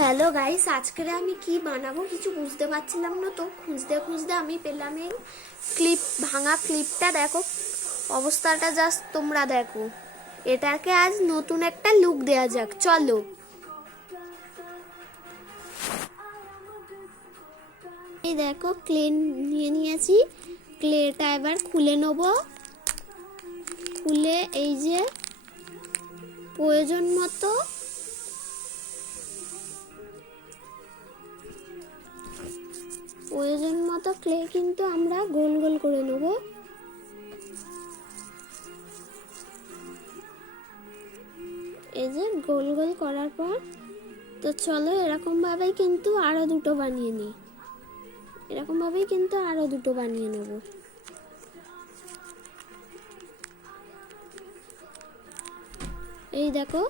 Hello guys আজকে আমি কি বানাবো কিছু বুঝতে পারছিলাম না তো। খুঁজতে খুঁজতে আমি পেলাম এই ক্লিপ, ভাঙা ক্লিপটা, দেখো। অবস্থাটা জাস্ট তোমরা দেখো। এটাকে আজ নতুন একটা লুক দেওয়া যাক, চলো। এই দেখো ক্লে নিয়ে নিয়েছি। ক্লেটা এবার খুলে নেব। খুলে এই যে প্রয়োজন মতো মতো ক্লে কিন্তু আমরা গোল গোল করে নেব। এই যে গোল গোল করার পর, তো চলো এরকম ভাবেই কিন্তু আরও দুটো বানিয়ে নিই। এরকম ভাবেই কিন্তু আরও দুটো বানিয়ে নেব। এই দেখো।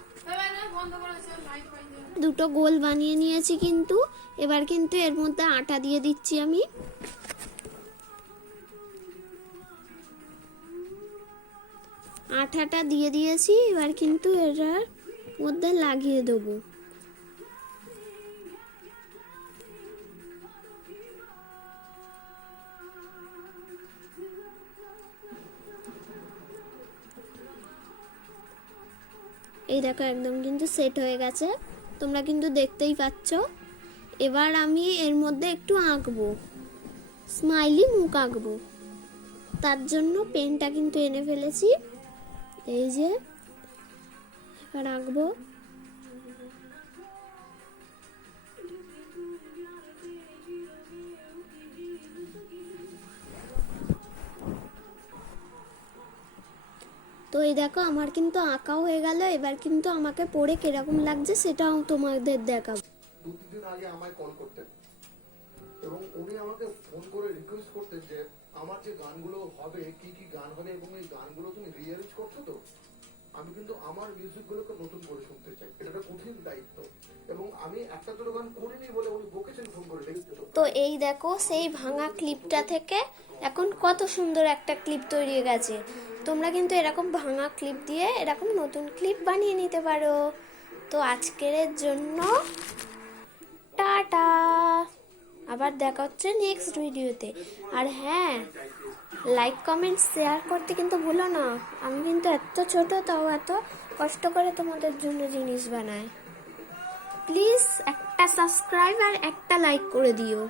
দুটো গোল বানিয়ে নিয়েছি কিন্তু। এবার কিন্তু এর মধ্যে আটা দিয়ে দিচ্ছি আমি। আঠাটা দিয়ে দিয়েছি, এবার কিন্তু এটার মধ্যে লাগিয়ে দেবো। এই দেখো, একদম কিন্তু সেট হয়ে গেছে। তোমরা কিন্তু দেখতেই পাচ্ছ। এবার আমি এর মধ্যে একটু আঁকবো। স্মাইলি মুখ আঁকবো। তার জন্য পেনটা কিন্তু এনে ফেলেছি। এই যে, এবার আঁকবো। এই দেখো আমার কিন্তু আঁকাও হয়ে গেল এবার কিন্তু আমাকে পড়ে কীরকম লাগছে সেটাও তোমাদের দেখাবো। দু তিন আগে আমায় কল করতেন এবং উনি আমাকে ফোন করে রিকোয়েস্ট করতেন যে আমার যে গানগুলো হবে কি কি গান হবে এবং এই গানগুলো তুমি রিয়ারেঞ্জ করছ তো? আমি কিন্তু আমার মিউজিকগুলোকে নতুন করে শুনতে চাই। এটা একটা কঠিন দায়িত্ব এবং আমি একটা দুটো গান করিনি বলে উনি বকেছেন ফোন করে তো এই দেখো সেই ভাঙা ক্লিপটা থেকে এখন কত সুন্দর একটা ক্লিপ তৈরি হয়ে গেছে। তোমরা কিন্তু এরকম ভাঙা ক্লিপ দিয়ে এরকম নতুন ক্লিপ বানিয়ে নিতে পারো। তো আজকের জন্য টাটা। আবার দেখা হচ্ছে নেক্সট ভিডিওতে আর হ্যাঁ লাইক কমেন্ট শেয়ার করতে কিন্তু ভুলো না। আমি কিন্তু এত ছোট, তাও এত কষ্ট করে তোমাদের জন্য জিনিস বানাই। প্লিজ একটা সাবস্ক্রাইব আর একটা লাইক করে দিও।